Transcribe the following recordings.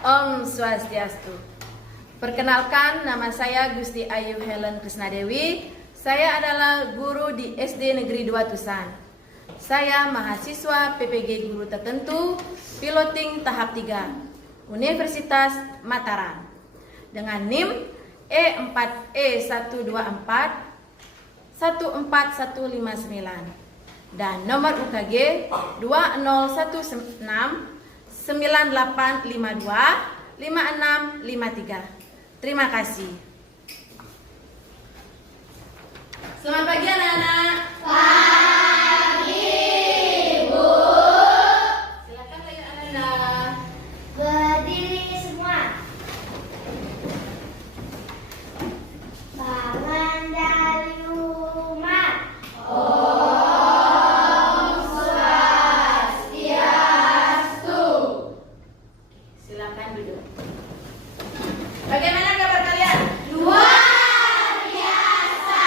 Om Swastiastu. Perkenalkan, nama saya Gusti Ayu Helen Krisnadewi. Saya adalah guru di SD Negeri 2 Tusan. Saya mahasiswa PPG Guru Tertentu Piloting Tahap 3 Universitas Mataram dengan NIM E4E124 14159 dan nomor UKG 2016 9852 5653. Terima kasih. Selamat pagi anak-anak. Pagi, Bu. Silakan Kak anak-anak. Berdiri semua. Bangun dari rumah. Om Swastiastu. Silakan duduk. Bagaimana kabar kalian? Luar biasa.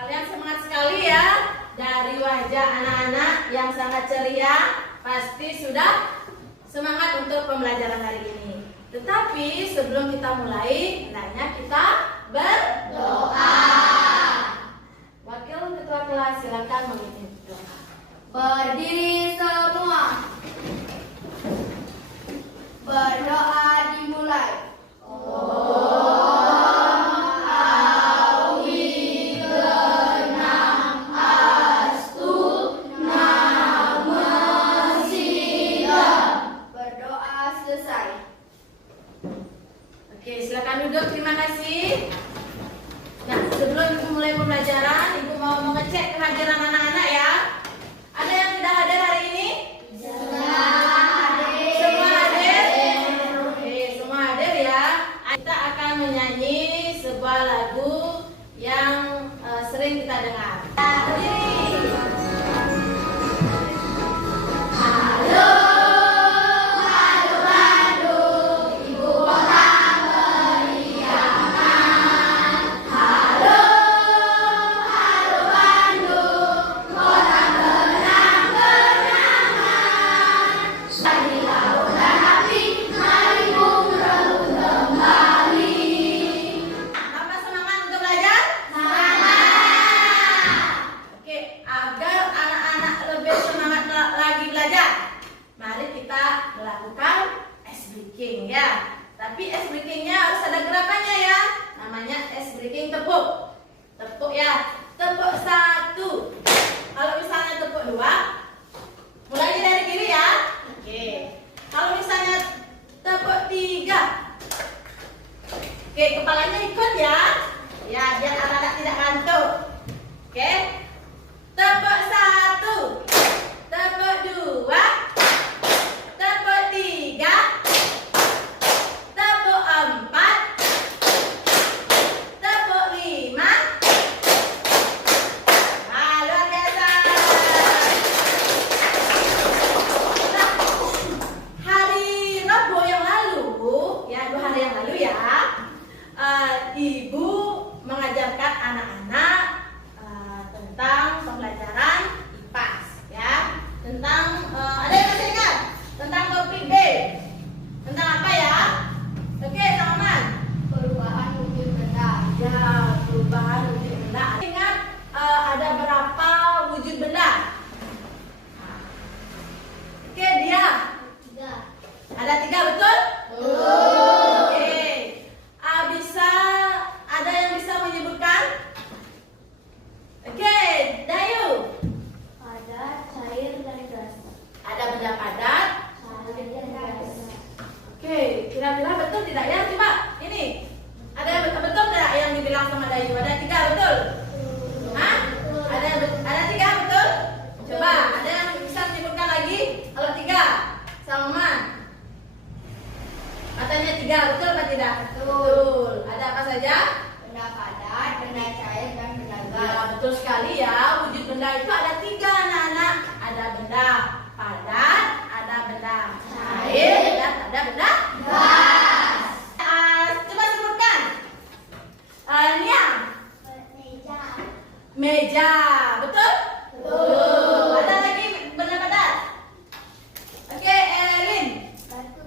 Kalian semangat sekali ya. Dari wajah anak-anak yang sangat ceria, pasti sudah semangat untuk pembelajaran hari ini. Tetapi sebelum kita mulai, hendaknya kita berdoa. Wakil Ketua Kelas silakan memimpin doa. Berdiri semua. Berdoa dimulai. Berdoa selesai. Oke, silakan duduk. Terima kasih. Nah, sebelum Ibu mulai pembelajaran, Ibu mau mengecek kehadiran anak-anak ya. Ada yang tidak hadir hari ini? Semua hadir? Oke, semua hadir ya. Kita akan menyanyi sebuah lagu yang sering kita dengar. Berdiri. Halo, halo Bandung, ibu kota meriahan. Halo, halo Bandung, kota kenang-kenangan. Dari lautan api, mari mengerut kembali. Apa semangat untuk belajar? Semangat. Oke, agar anak-anak lebih semangat lagi belajar, mari kita melakukan ice breaking ya. Tapi ice breakingnya harus ada gerakannya ya. Namanya ice breaking tepuk. Tepuk ya. Tepuk 1. Kalau misalnya tepuk 2, mulai dari kiri ya. Oke. Kalau misalnya tepuk 3. Oke, kepalanya ikut ya. Ya, biar anak-anak tidak ngantuk. Oke. Tepuk 1, tepuk 2, tepuk 3, tepuk 4, tepuk 5. Wah, luar biasa. Nah, hari Rabu yang lalu, ya 2 hari yang lalu ya, Ibu mengajarkan anak-anak tentang pembelajaran IPAS ya, tentang ada yang masih ingat tentang topik B, tentang apa ya? Oke, teman-teman. Perubahan wujud benda. Ya, perubahan wujud benda. Ingat ada berapa wujud benda? Oke, dia Tiga. ada 3, betul? Oke. Bisa ada yang bisa menyebutkan? Oke, Dayu. Padat, cair, dan gas. Ada benda padat. Cair dan gas. Oke, kira-kira betul tidak ya? Coba ini. Ada yang betul tidak yang dibilang sama Dayu? Ada 3, betul? Hah? Ada 3, betul? Coba, ada yang bisa menyebutkan lagi? Kalau 3, Salman. Katanya 3, betul apa tidak? Betul. Ada apa saja? Benda padat, benda cair, dan benda gas. Ya, betul sekali ya. Wujud benda itu ada 3 anak-anak. Ada benda padat, ada benda cair, dan ada benda Gas. coba sebutkan. Nia. Meja. Meja, betul? Betul. Ada lagi benda padat? Oke, Erin. Batu.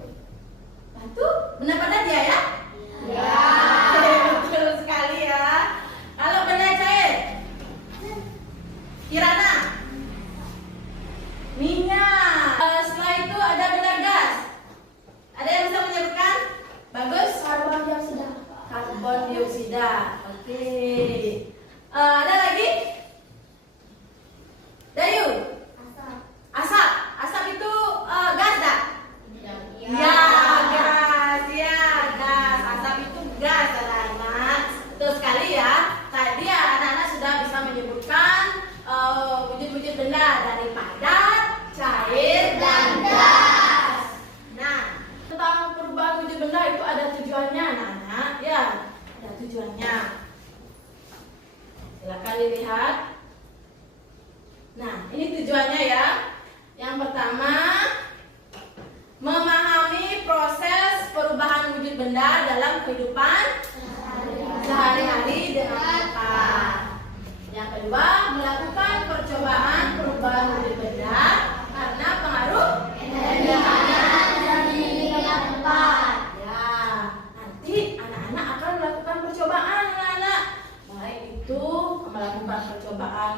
Oke. Ada lagi? Dayu. Asap. Asap. Asap itu gas dah? Ya. Ya, gas. Ya, gas. Asap itu gas, anak-anak. Betul sekali ya. Tadi ya anak-anak sudah bisa menyebutkan wujud-wujud benda dari padat, cair, dan gas. Nah, tentang perubahan wujud benda itu ada tujuannya, anak-anak. Ya, ada tujuannya. Silakan dilihat. Nah, ini tujuannya ya. Yang pertama, memahami proses perubahan wujud benda dalam kehidupan sehari-hari dengan tepat. Yang kedua, melakukan percobaan perubahan wujud benda karena pengaruh energi yang tepat. Ya, nanti anak-anak akan melakukan percobaan, anak-anak. Baik itu melakukan percobaan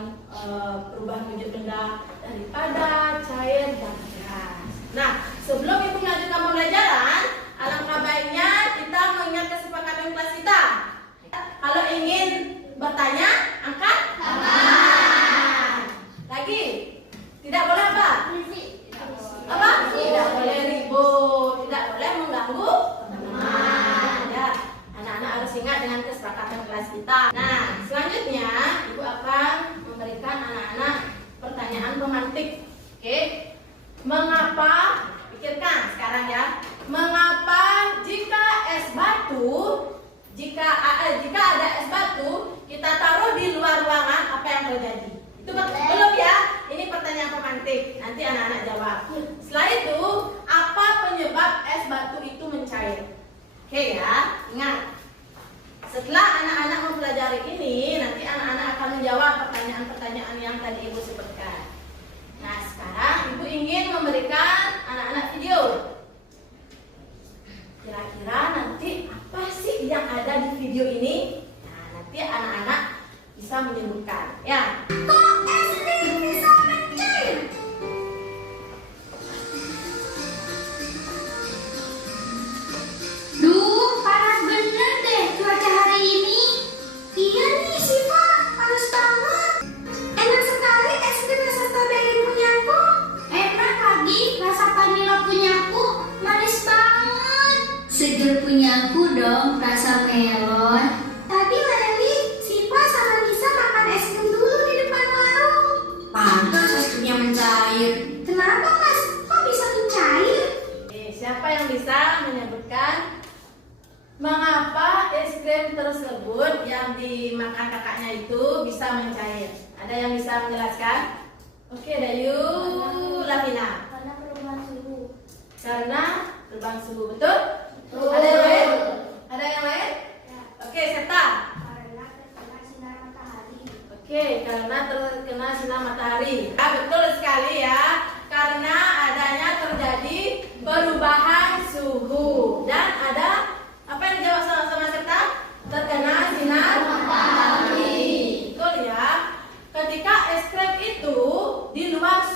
perubahan wujud benda dari padat, cair, dan gas. Nah, sebelum ibu melanjutkan pembelajaran, alangkah baiknya kita mengingat kesepakatan kelas kita. Kalau ingin bertanya, angkat tangan. Lagi, tidak boleh apa? Apa? Tidak boleh ribut, tidak boleh mengganggu teman. Ya, anak-anak harus ingat dengan kesepakatan kelas kita. Nah, selanjutnya ibu akan memberikan anak-anak pertanyaan pemantik. Oke? Mengapa? Pikirkan sekarang ya. Mengapa jika ada es batu kita taruh di luar ruangan, apa yang terjadi? Itu belum ya? Ini pertanyaan pemantik. Nanti anak-anak jawab. Setelah itu, apa penyebab es batu itu mencair? Oke ya, ingat. Setelah anak-anak mempelajari ini, nanti anak-anak akan menjawab pertanyaan-pertanyaan yang tadi ibu sebutkan. Nah, sekarang ibu ingin memberikan anak-anak video. Kira-kira nanti apa sih yang ada di video ini? Nah, nanti anak-anak bisa menyebutkan. Ya. Kok es krim bisa mencair? Duh, panas bener deh cuaca hari ini. Iya nih Siva, panas banget. Enak sekali es krim rasa stroberi punyaku. Enak lagi rasa vanila punyaku, manis banget. Seger punyaku dong, rasa melon. Tadi Leli, Siva sama Nisa makan es krim dulu di depan warung. Pantas es krimnya mencair. Kenapa Mas? Kok bisa mencair? Siapa yang bisa menyebutkan mengapa es krim tersebut yang dimakan kakaknya itu bisa mencair? Ada yang bisa menjelaskan? Oke, Dayu, Lavina. Karena perubahan suhu. Karena perubahan suhu, betul? Betul. Ada yang lain? Ada yang lain? Ya. Oke, Seta. Karena terkena sinar matahari. Oke, karena terkena sinar matahari. Ya, betul sekali ya. Karena adanya terjadi perubahan suhu dan ada apa yang dijawab sama Seta? Terkena sinar matahari. Betul ya. Ketika es krim itu di luar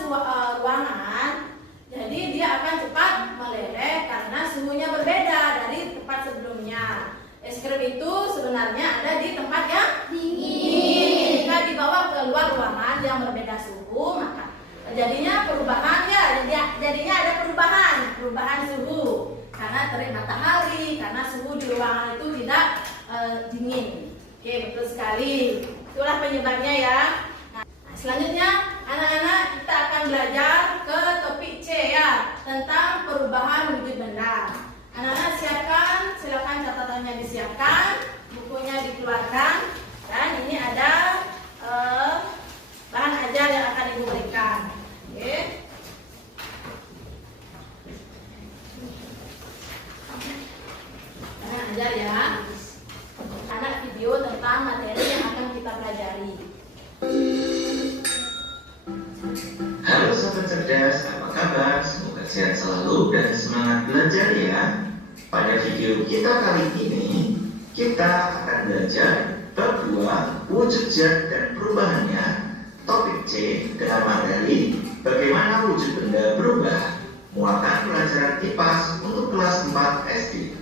ruangan, jadi dia akan cepat meleleh karena suhunya berbeda dari tempat sebelumnya. Es krim itu sebenarnya ada di tempat yang dingin. Jika dibawa ke luar ruangan yang berbeda suhu, maka jadinya perubahan ya. Jadinya ada perubahan suhu karena terik matahari, karena suhu di ruangan itu tidak dingin. Oke, betul sekali. Itulah penyebabnya ya. Nah, selanjutnya anak-anak kita akan belajar ke topik C ya, tentang perubahan wujud benda. Anak-anak silakan catatannya disiapkan, bukunya dikeluarkan, dan ini ada bahan ajar yang akan ibu berikan. Oke. Bahan ajar ya. Anak video tentang materi yang akan kita pelajari. Halo sobat cerdas, apa kabar? Semoga sehat selalu dan semangat belajar ya. Pada video kita kali ini, kita akan belajar bab 2, wujud zat dan perubahannya. Topik C dengan materi bagaimana wujud benda berubah. Muatan pelajaran IPAS untuk kelas 4 SD.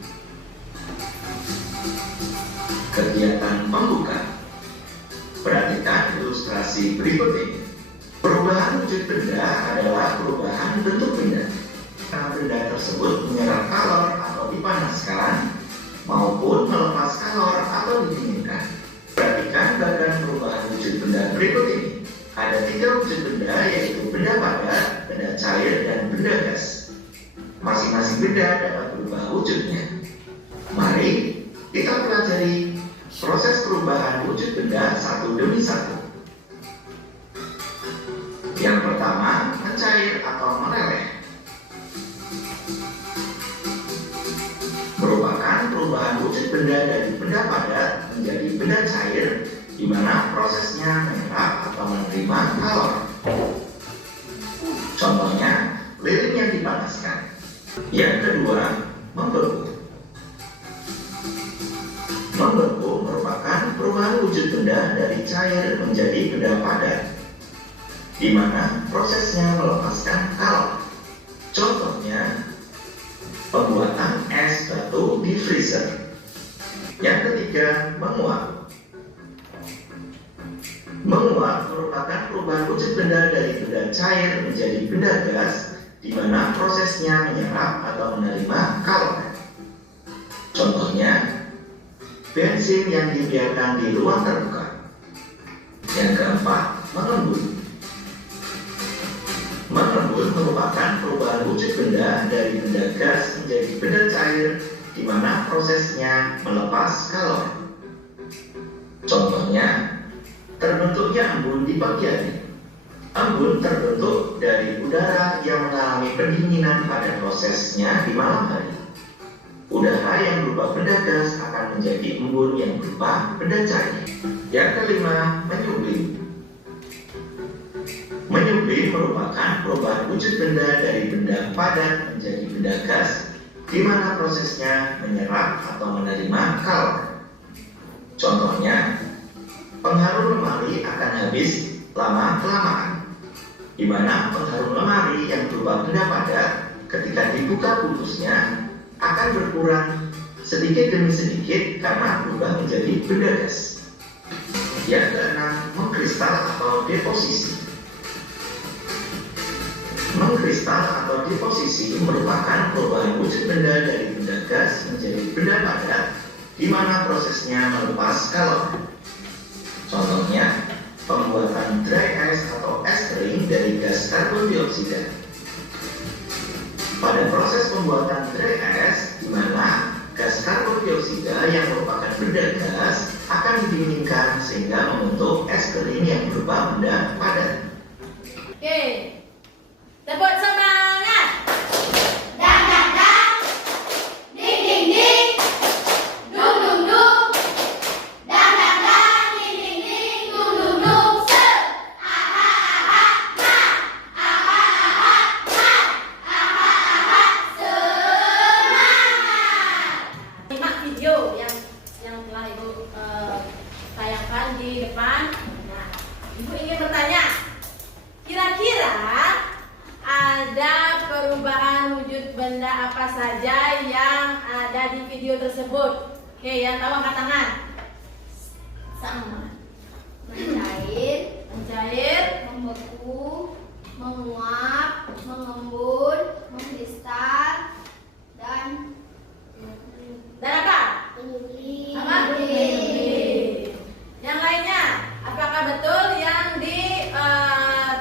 Kegiatan pembuka. Perhatikan ilustrasi berikut ini. Perubahan wujud benda adalah perubahan bentuk benda. Karena benda tersebut menyerap kalor atau dipanaskan, maupun melepas kalor atau didinginkan. Perhatikan bagian perubahan wujud benda berikut ini. Ada 3 wujud benda, yaitu benda padat, benda cair, dan benda gas. Masing-masing benda dapat berubah wujudnya. Mari kita pelajari proses perubahan wujud benda satu demi satu. Yang pertama, mencair atau meleleh. Merupakan perubahan wujud benda dari benda padat menjadi benda cair, di mana prosesnya menyerap atau menerima kalor. Contohnya, lilin yang dipanaskan. Yang kedua, membeku. Membeku merupakan perubahan wujud benda dari cair menjadi benda padat, di mana prosesnya melepaskan kalor. Contohnya, pembuatan es batu di freezer. Yang ketiga, menguap. Menguap merupakan perubahan wujud benda dari benda cair menjadi benda gas, di mana prosesnya menyerap atau menerima kalor. Contohnya, bensin yang dibiarkan di ruang terbuka. Yang keempat, mengembun. Mengembun merupakan perubahan wujud benda dari benda gas menjadi benda cair, di mana prosesnya melepas kalor. Contohnya, terbentuknya embun di pagi hari. Embun terbentuk dari udara yang mengalami pendinginan pada prosesnya di malam hari. Udara yang berupa benda gas akan menjadi embun yang berupa benda cair. Yang kelima, menyublim. Menyublim merupakan perubahan wujud benda dari benda padat menjadi benda gas, di mana prosesnya menyerap atau menerima kalor. Contohnya, pengharum lemari akan habis lama-kelamaan, di mana pengharum lemari yang berupa benda padat ketika dibuka bungkusnya akan berkurang sedikit demi sedikit karena berubah menjadi benda gas. Yang keenam, mengkristal atau deposisi. Mengkristal atau deposisi merupakan perubahan wujud benda dari benda gas menjadi benda padat, di mana prosesnya melepas kalor. Contohnya, pembuatan dry ice atau es kering dari gas karbon dioksida. Pada proses pembuatan dry ice, di mana gas karbon dioksida yang merupakan benda gas akan didinginkan sehingga membentuk es kering yang berupa benda padat. Oke, tepuk semangat. Dang dang dang, ding ding ding, dung dung dung, dang dang dang, ding ding ding, dung dung dung, se, aha aha ha, aha aha ha, aha aha semangat. Simak video yang telah Ibu tayangkan di depan. Nah, Ibu ingin bertanya, kira-kira ada perubahan wujud benda apa saja yang ada di video tersebut? Oke, yang tahu angkat tangan. Sama. Mencair, Mencair, membeku, menguap, mengembun, mengkristal, dan apa? menyublim. Sama? Yang lainnya, apakah betul yang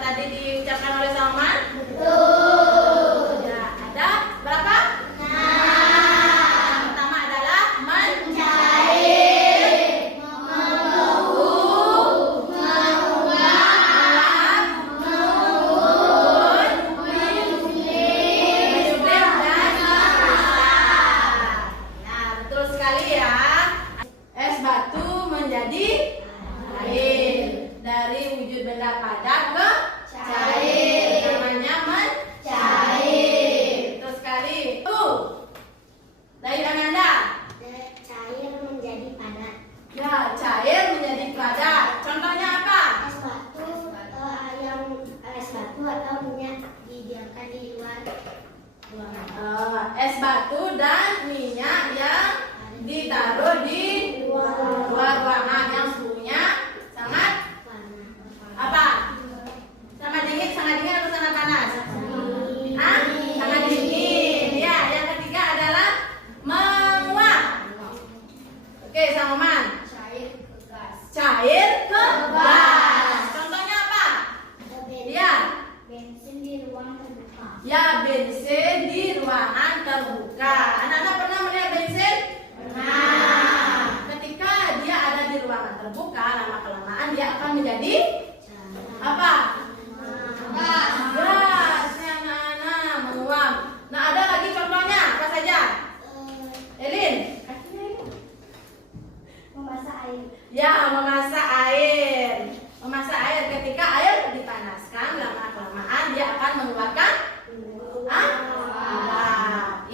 tadi diucapkan oleh Salman? Betul. Ya, ada berapa? Nah, Pertama adalah mencair, membeku, menguap, mengembun, menyublim, menyublim dan mengkristal. Nah, betul sekali ya. Es batu menjadi air. Dari wujud benda padat ke Cair. namanya Cair. betul sekali. Dari Ananda. Cair menjadi padat. Ya, cair menjadi padat. Contohnya apa? Es batu atau minyak didiamkan di luar Es batu dan minyak yang ditaruh di ruangan.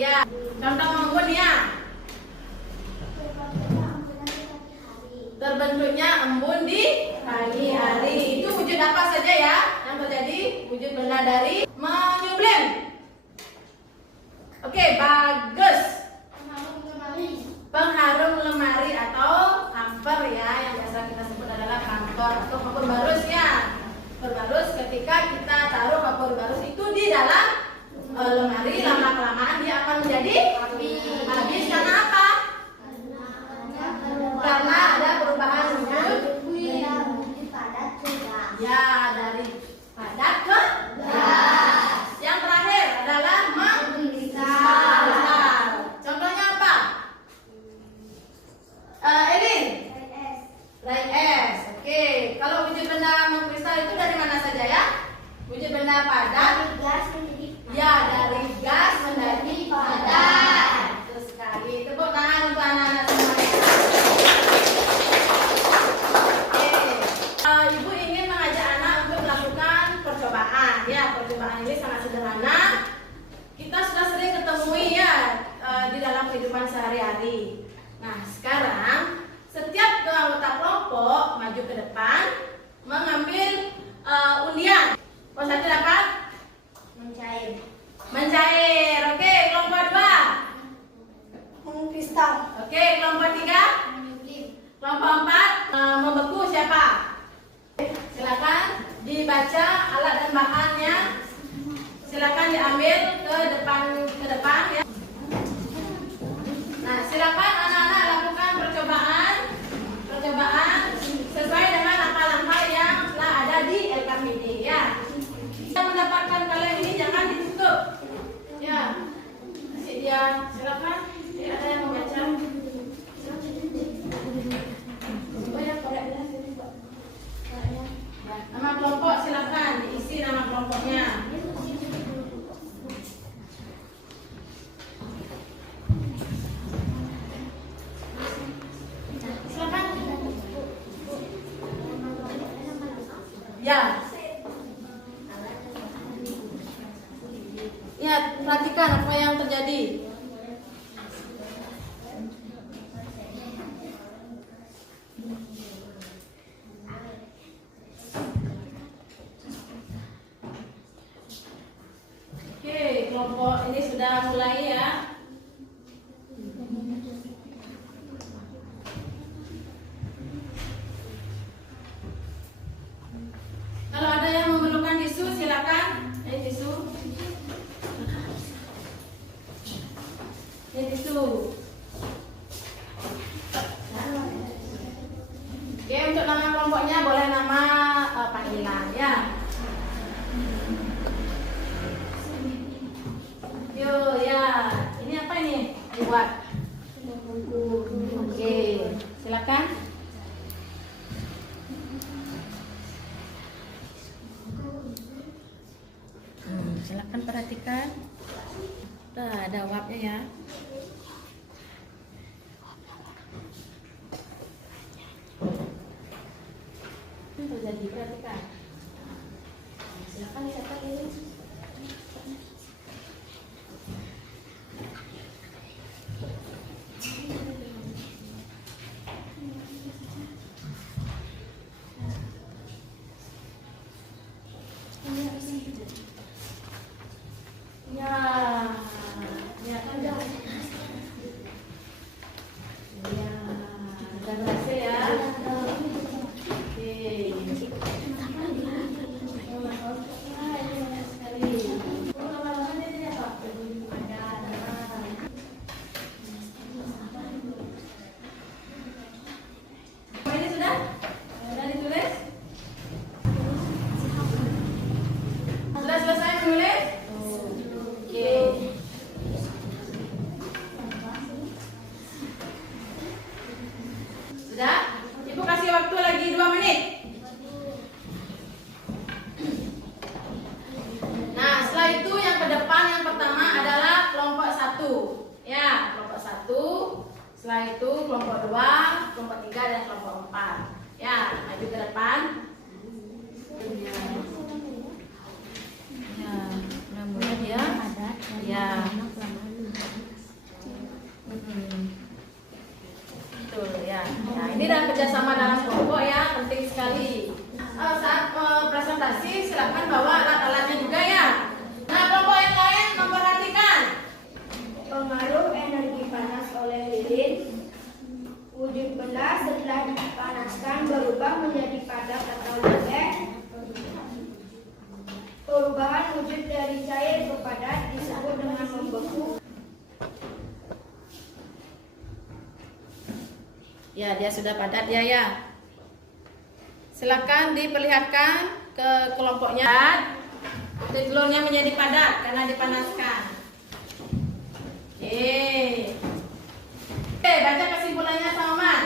Ya, contoh embun ya. Terbentuknya embun di pagi hari. Itu wujud apa saja ya yang terjadi? Wujud benda dari menyublim. Oke, bagus. Pengharum lemari atau kamper ya, yang biasa kita sebut adalah kamper atau kapur barus ya. Kapur barus ketika kita taruh kapur barus itu di dalam lemari, lama kelamaan dia akan menjadi habis karena apa? Karena ada perubahan wujud. Ya, dari padat ke gas. Yang terakhir adalah membesar. Contohnya apa? Elin? Ray es. Oke, kalau wujud benda mengkristal itu dari mana saja ya? Wujud benda padat. Ya, dari gas menjadi padat. Betul sekali. Tepuk tangan untuk anak-anak semuanya. Ibu ingin mengajak anak untuk melakukan percobaan. Ya, percobaan ini sangat sederhana. Kita sudah sering ketemui ya di dalam kehidupan sehari-hari. Nah, sekarang setiap anggota kelompok maju ke depan mengambil undian. Kelompok 1 dapat mencair. Oke, kelompok 2 Kristal. oke, kelompok 3 kelompok 4 membeku siapa? Silakan dibaca alat dan bahannya. Silakan diambil ke depan ya. Nah, silakan anak-anak lakukan percobaan sesuai dengan langkah-langkah yang telah ada di LKPD ya. Kita mendapatkan kalian ini jangan ditutup. Ya. Kasih dia, silakan. Ada yang membaca. Nama kelompok silakan diisi nama kelompoknya. Silakan. Ya. Ya, perhatikan apa yang terjadi. Oke, kelompok ini sudah mulai ya. Kalau ada yang memerlukan tisu silakan. Tisu. Ini tisu. Oke, untuk nama kelompoknya boleh nama panggilan ya. Yo ya, ini apa ini? Buat. Oke, silakan. Silakan perhatikan. Ada wapnya ya. Ini terjadi, perhatikan. Silakan siapa ini? Ya kan udah. Ya, udah berhasil ya. Oke. Ini sudah? Sudah ditulis? Sudah selesai menulis? Oke. Sudah? Ibu kasih waktu lagi 2 menit. Nah, setelah itu yang ke depan yang pertama adalah kelompok 1. Ya, kelompok 1. Setelah itu kelompok 2, kelompok 3 dan kelompok 4. Ya, maju ke depan. Ya, mudah-mudahan ya. Ya. kerjasama dalam kelompok ya, penting sekali. Saat presentasi silakan bawa alat-alatnya juga ya. Nah, kelompok yang lain memperhatikan Pengaruh energi panas oleh lilin. Wujud benda setelah dipanaskan berubah menjadi padat atau lembek. Perubahan wujud dari cair ke padat disebut dengan membeku. ya, dia sudah padat ya. Silakan diperlihatkan ke kelompoknya. Telurnya menjadi padat karena dipanaskan. Oke, baca kesimpulannya sama Man.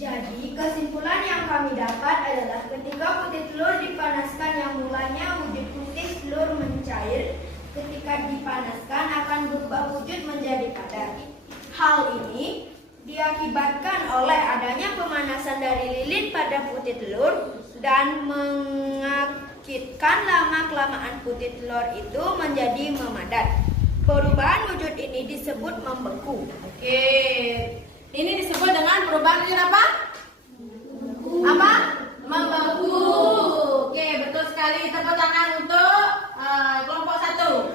Jadi kesimpulan yang kami dapat adalah ketika putih telur dipanaskan yang mulanya wujud putih telur mencair, ketika dipanaskan akan berubah wujud menjadi padat. Hal ini diakibatkan oleh adanya pemanasan dari lilin pada putih telur dan mengakibatkan lama-kelamaan putih telur itu menjadi memadat. Perubahan wujud ini disebut membeku. Oke, ini disebut dengan perubahan wujud apa? Apa? Membeku. Oke, betul sekali. Tepuk tangan untuk kelompok 1.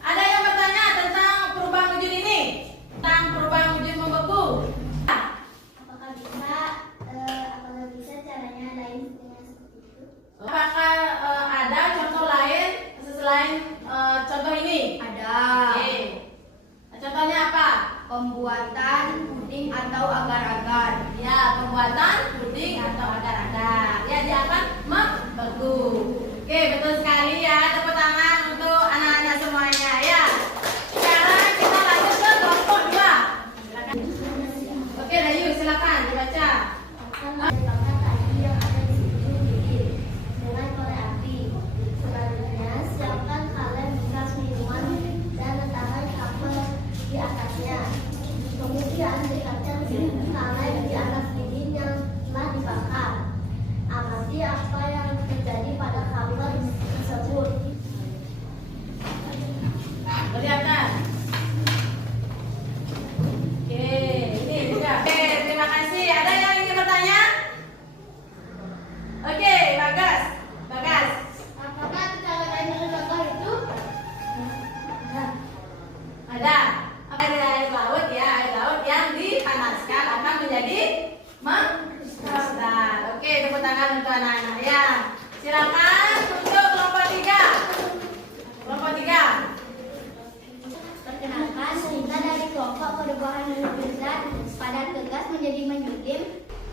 Ada yang bertanya tentang perubahan wujud ini? Tentang perubahan wujud membeku? Apakah bisa caranya lain dengan seperti itu? Apakah ada contoh lain selain contoh ini? Ada. Oke. Contohnya apa? Pembuatan puding atau agar-agar. Ya, pembuatan puding atau agar-agar. Ya, dia akan membeku. Oke, betul sekali ya. Tepuk tangan untuk anak-anak semuanya ya. Sekarang kita lanjut ke kelompok 2. Silakan. Oke, Dayu, silakan dibaca. Menembakkan tadi yang ada di situ lilin dengan korek api. Selanjutnya, siapkan kaleng bekas minuman dan letakkan kapal di atasnya. Kemudian dekatkan kaleng di atas lilin yang telah dibakar. Amati apa yang terjadi pada kapal tersebut. Kelihatan? Oke, ini juga. Oke, terima kasih. Ada yang ingin bertanya? Oke, Bagas. Bagas. Apakah cara lain contoh itu? Ada. Apa di air laut ya? Air laut yang dipanaskan akan menjadi mengkristal. Oke, tepuk tangan untuk anak-anak ya. Silakan untuk kelompok 3. Kelompok 3. Perkenalkan, cerita dari kelompok perubahan wujud zat padat ke gas menjadi menyulim.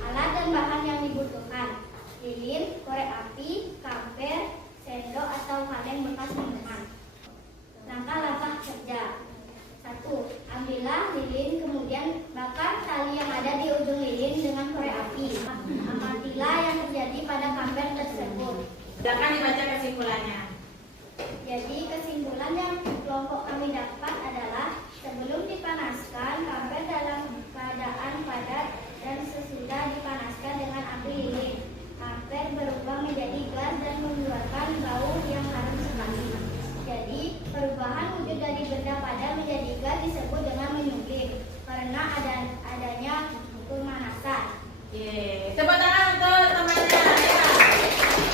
Alat dan bahan yang dibutuhkan: lilin, korek api, kamper, sendok atau kaleng bekas minuman. Langkah-langkah kerja: 1. Ambillah lilin, kemudian bakar tali yang ada di ujung lilin dengan korek api. Amatilah yang terjadi pada kamper tersebut. Silakan dibaca kesimpulannya. Jadi kesimpulan yang kelompok kami dapat adalah sebelum dipanaskan kamper dalam keadaan padat dan sesudah dipanaskan dengan api lilin, kamper berubah menjadi gas dan mengeluarkan bau yang harum sekali. Jadi perubahan wujud dari benda padat menjadi gas disebut dengan menyulim karena adanya pemanasan. Tepuk tangan untuk temannya ya.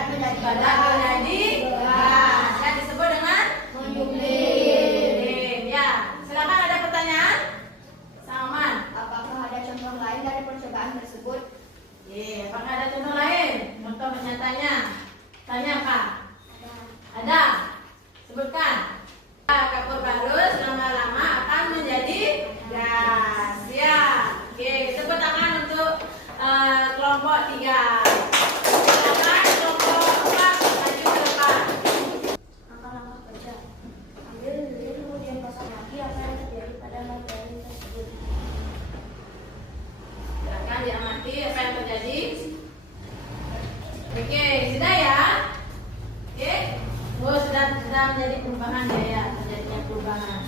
Menjadi Padat menjadi gas. Kan disebut dengan menyulim. Ya, silakan ada pertanyaan? Saman. Apakah ada contoh lain dari percobaan tersebut? Apakah ada contoh lain? Contoh nyatanya. Tanya Kak. Ada. Sebutkan. Kapur barus lama-lama akan menjadi gas. Ya. Oke, tepuk tangan untuk kelompok 3. Silakan kelompok 4 maju ke depan. Langkah-langkah kerja: ambil lilin kemudian pasang lagi apa yang terjadi pada materi tersebut. Silakan diamati apa yang terjadi. Oke, sudah ya. Oke. Oh, sudah menjadi perubahan ya, terjadinya perubahan.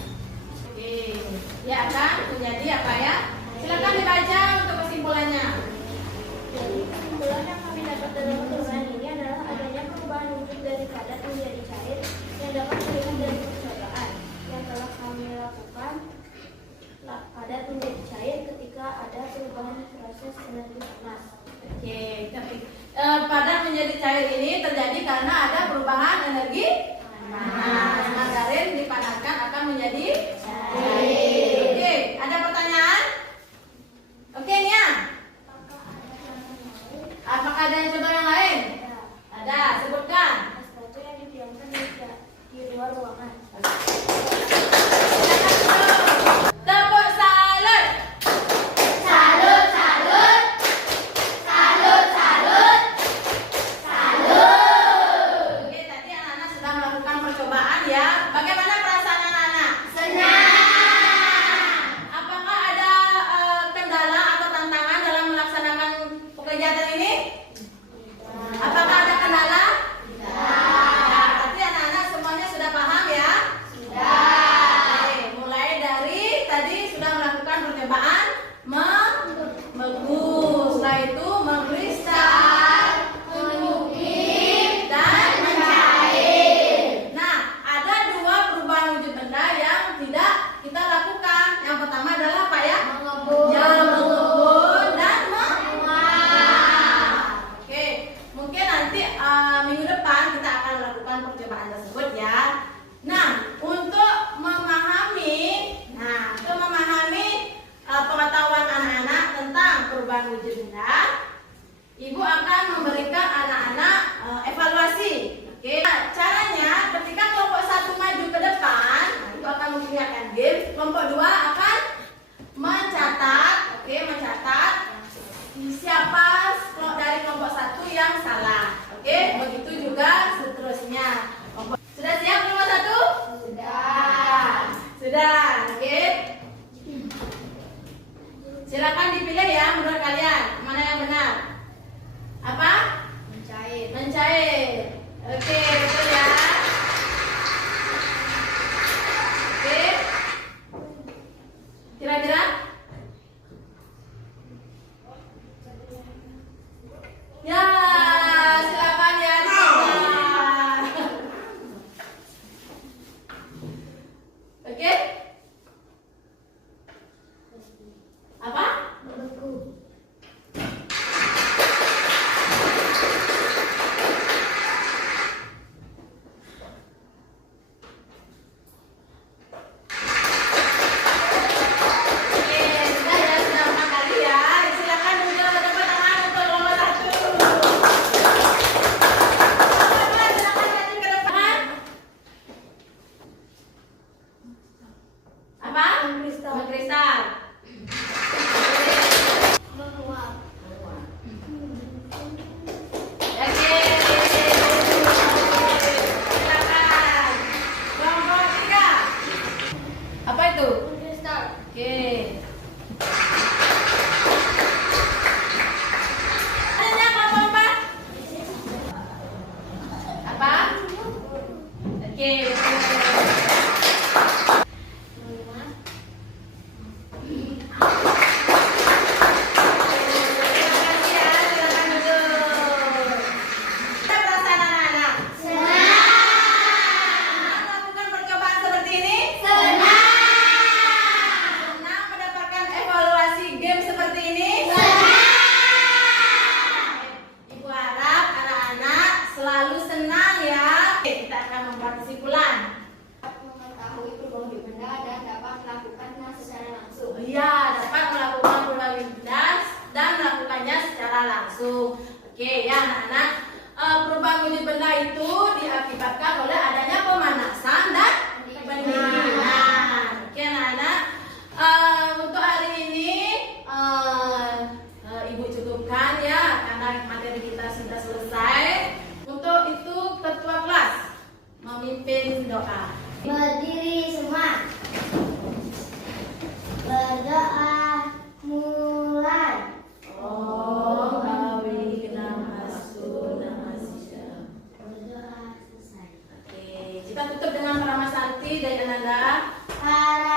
Oke, dia akan menjadi apa ya? Silakan dibaca untuk kesimpulannya. Jadi kesimpulan yang kami dapat dalam percobaan ini adalah adanya perubahan wujud dari padat menjadi cair yang dapat dilihat dari percobaan yang telah kami lakukan. Padat menjadi cair ketika Sudah, oke? Silakan dipilih ya menurut kalian mana yang benar. Apa? Mencair. Mencair. Oke, betul ya. Oke. Kira-kira? Ya, silakan ya. Oke? Apa? Membeku. Oke, sudah ya, sudah 4 kali ya. Silakan duduk tepuk tangan untuk nomor 1. Silakan maju ke depan. Apa? Kristal. Kristal. Menguap. Oke. Silakan. Nomor 3. Apa itu? Kristal. Oke. Adanya apa? Apa? Oke. Menguap. Terima kasih ya. Silakan duduk. Apa perasaan anak-anak? Senang melakukan percobaan seperti ini? Senang mendapatkan evaluasi game seperti ini? Ibu harap anak-anak selalu senang ya. Oke, kita akan membuat kesimpulan. Mengetahui perubahan hidup benda dan dapat melakukannya secara langsung. Iya, dapat melakukan perubahan lintas dan melakukannya secara langsung. Oke ya anak-anak, perubahan wujud benda itu diakibatkan oleh adanya pemanasan dan pendinginan. Oke anak-anak, untuk hari ini Ibu cukupkan ya karena materi kita sudah selesai. Untuk itu ketua kelas memimpin doa. Berdiri semua. Berdoa mulai. Om Bawi Namastu Namasya. Berdoa selesai. Oke, kita tutup dengan Parama Santi dari Ananda. Para